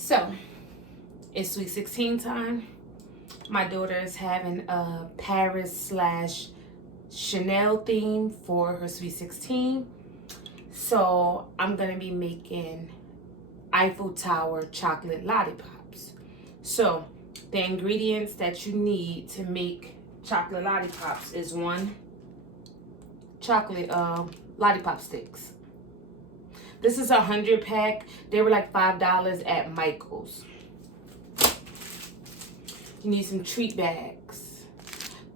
So, it's Sweet 16 time. My daughter is having a Paris / Chanel theme for her Sweet 16. So, I'm going to be making Eiffel Tower chocolate lollipops. So, the ingredients that you need to make chocolate lollipops is 1 chocolate lollipop sticks. This is a 100 pack. They were like $5 at Michael's. You need some treat bags.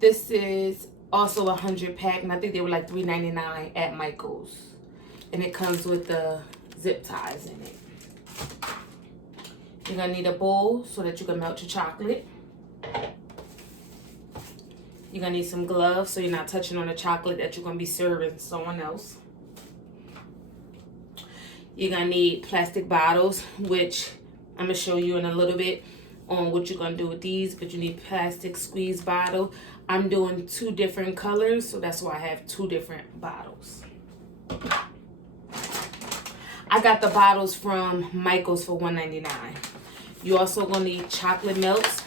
This is also a 100 pack, and I think they were like $3.99 at Michael's. And it comes with the zip ties in it. You're gonna need a bowl so that you can melt your chocolate. You're gonna need some gloves so you're not touching on the chocolate that you're gonna be serving someone else. You're gonna need plastic bottles, which I'm gonna show you in a little bit on what you're gonna do with these, but you need plastic squeeze bottle. I'm doing 2 different colors, so that's why I have 2 different bottles. I got the bottles from Michael's for $1.99. You also gonna need chocolate melts.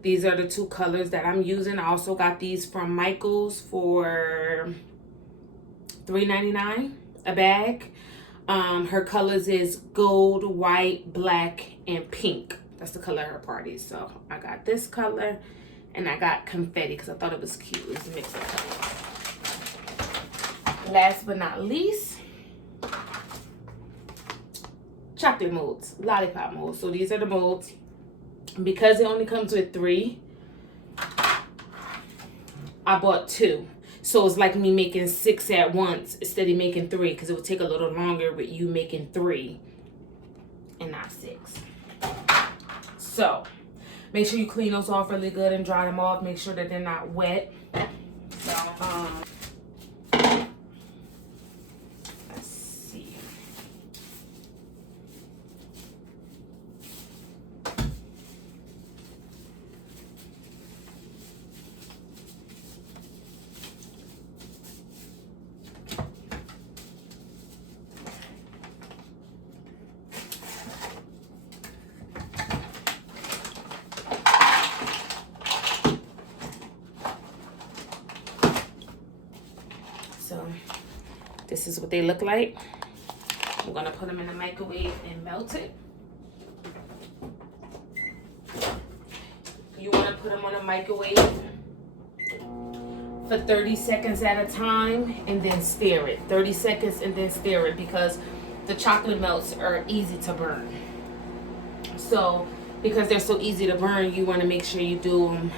These are the 2 colors that I'm using. I also got these from Michael's for $3.99 a bag. Her colors is gold, white, black, and pink. That's the color of her party. So I got this color, and I got confetti because I thought it was cute. It's mixed colors. Last but not least, chocolate molds, lollipop molds. So these are the molds. Because it only comes with 3, I bought 2. So it's like me making 6 at once instead of making 3, because it would take a little longer with you making 3 and not 6. So make sure you clean those off really good and dry them off. Make sure that they're not wet. So let's see. So this is what they look like. I'm gonna put them in the microwave and melt it. You wanna put them on a microwave for 30 seconds at a time and then stir it. 30 seconds and then stir it because the chocolate melts are easy to burn. So because they're so easy to burn, you wanna make sure you do them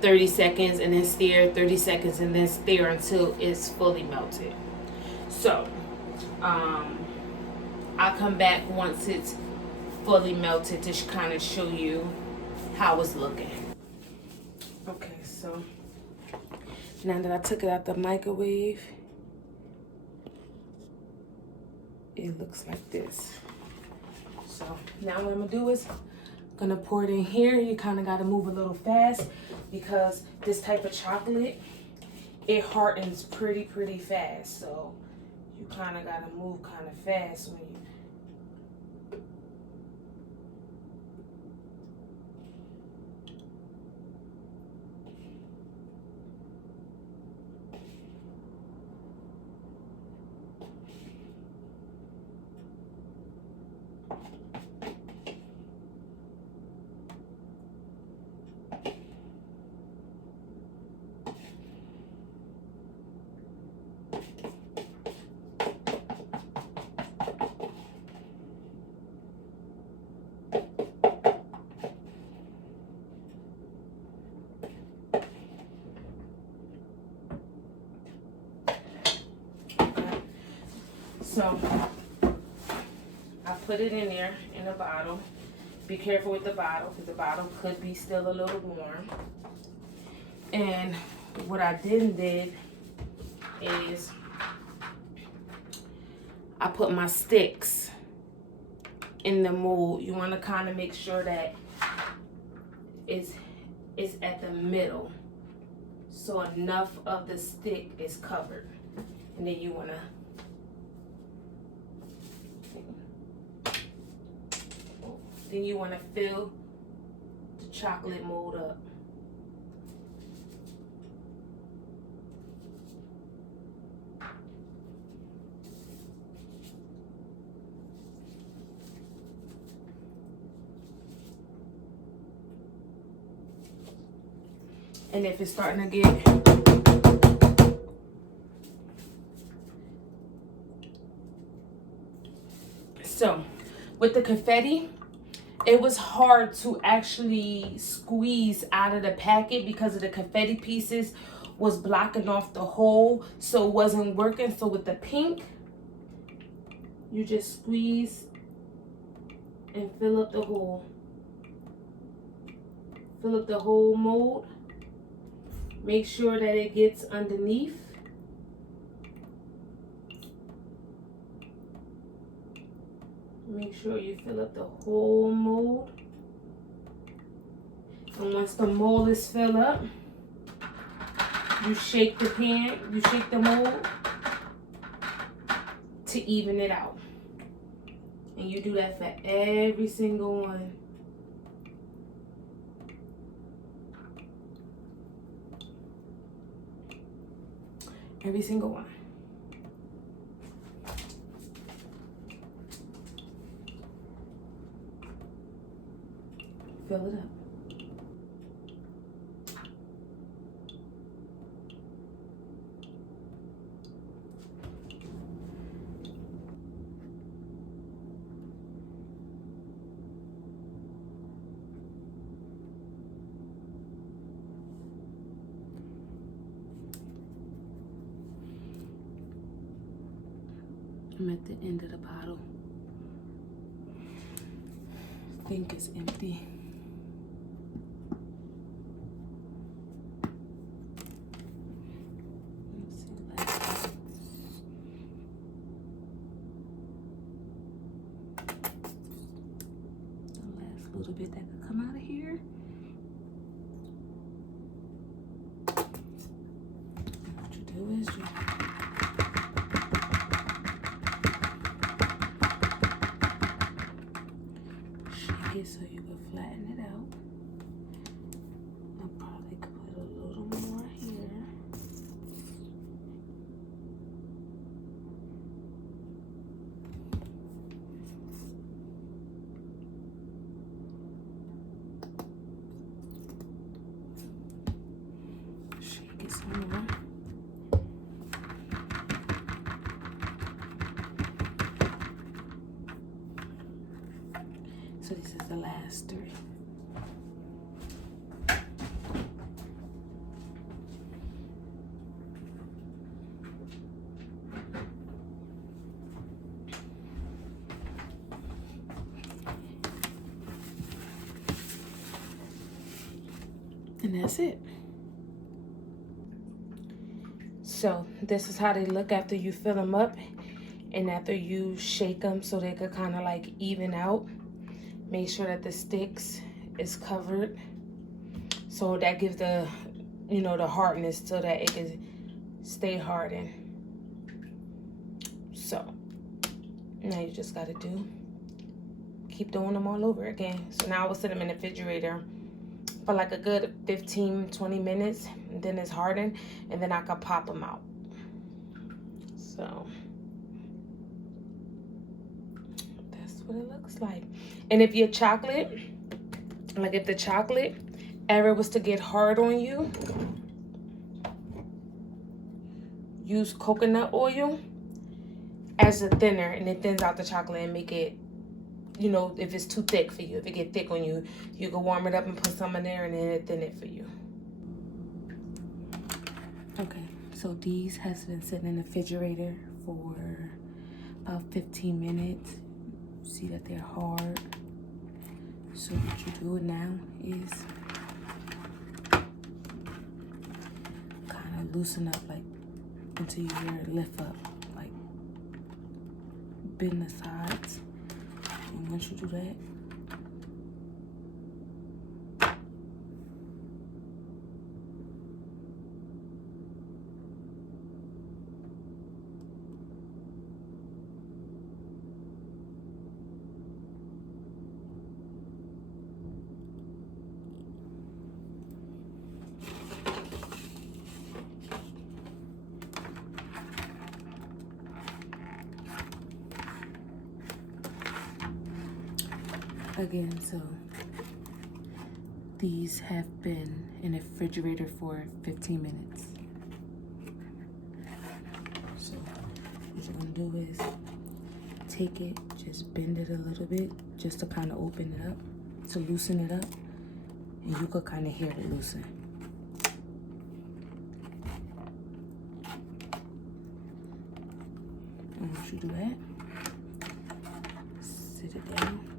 30 seconds and then stir, 30 seconds and then stir until it's fully melted. So, I'll come back once it's fully melted to kind of show you how it's looking. Okay, so now that I took it out the microwave, it looks like this. So now what I'm gonna do is gonna pour it in here. You kind of got to move a little fast because this type of chocolate, it hardens pretty fast. So you kind of got to move kind of fast when you So I put it in there in a bottle. Be careful with the bottle because the bottle could be still a little warm. And what I did is I put my sticks in the mold. You want to kind of make sure that it's at the middle, so enough of the stick is covered. And then you want to then you want to fill the chocolate mold up. And if it's starting to get so with the confetti, it was hard to actually squeeze out of the packet because of the confetti pieces was blocking off the hole, so it wasn't working. So with the pink, you just squeeze and fill up the hole. Fill up the whole mold. Make sure that it gets underneath. Make sure you fill up the whole mold. And once the mold is filled up, you shake the pan, you shake the mold to even it out. And you do that for every single one. Every single one. Fill it up. I'm at the end of the bottle. I think it's empty. Let's see the last little bit that could come out of here. What you do is you so you can flatten it out. I probably could put a little more here. Shake it some more. So this is the last three. And that's it. So this is how they look after you fill them up and after you shake them so they could kind of like even out. Make sure that the sticks is covered, so that gives the, you know, the hardness so that it can stay hardened. So now you just got to keep doing them all over again. So now I will sit them in the refrigerator for like a good 15-20 minutes, and then it's hardened, and then I can pop them out. So that's what it looks like. And if your chocolate, like if the chocolate ever was to get hard on you, use coconut oil as a thinner, and it thins out the chocolate and make it, you know, if it's too thick for you, if it get thick on you, you can warm it up and put some in there and then it thin it for you. Okay, so these has been sitting in the refrigerator for about 15 minutes. See that they're hard. So what you do now is kind of loosen up, like until you hear it lift up, like bend the sides. And once you do that, Again, so these have been in the refrigerator for 15 minutes. So what you're gonna do is take it, just bend it a little bit, just to kind of open it up, to loosen it up, and you could kind of hear it loosen. And once you do that, sit it down.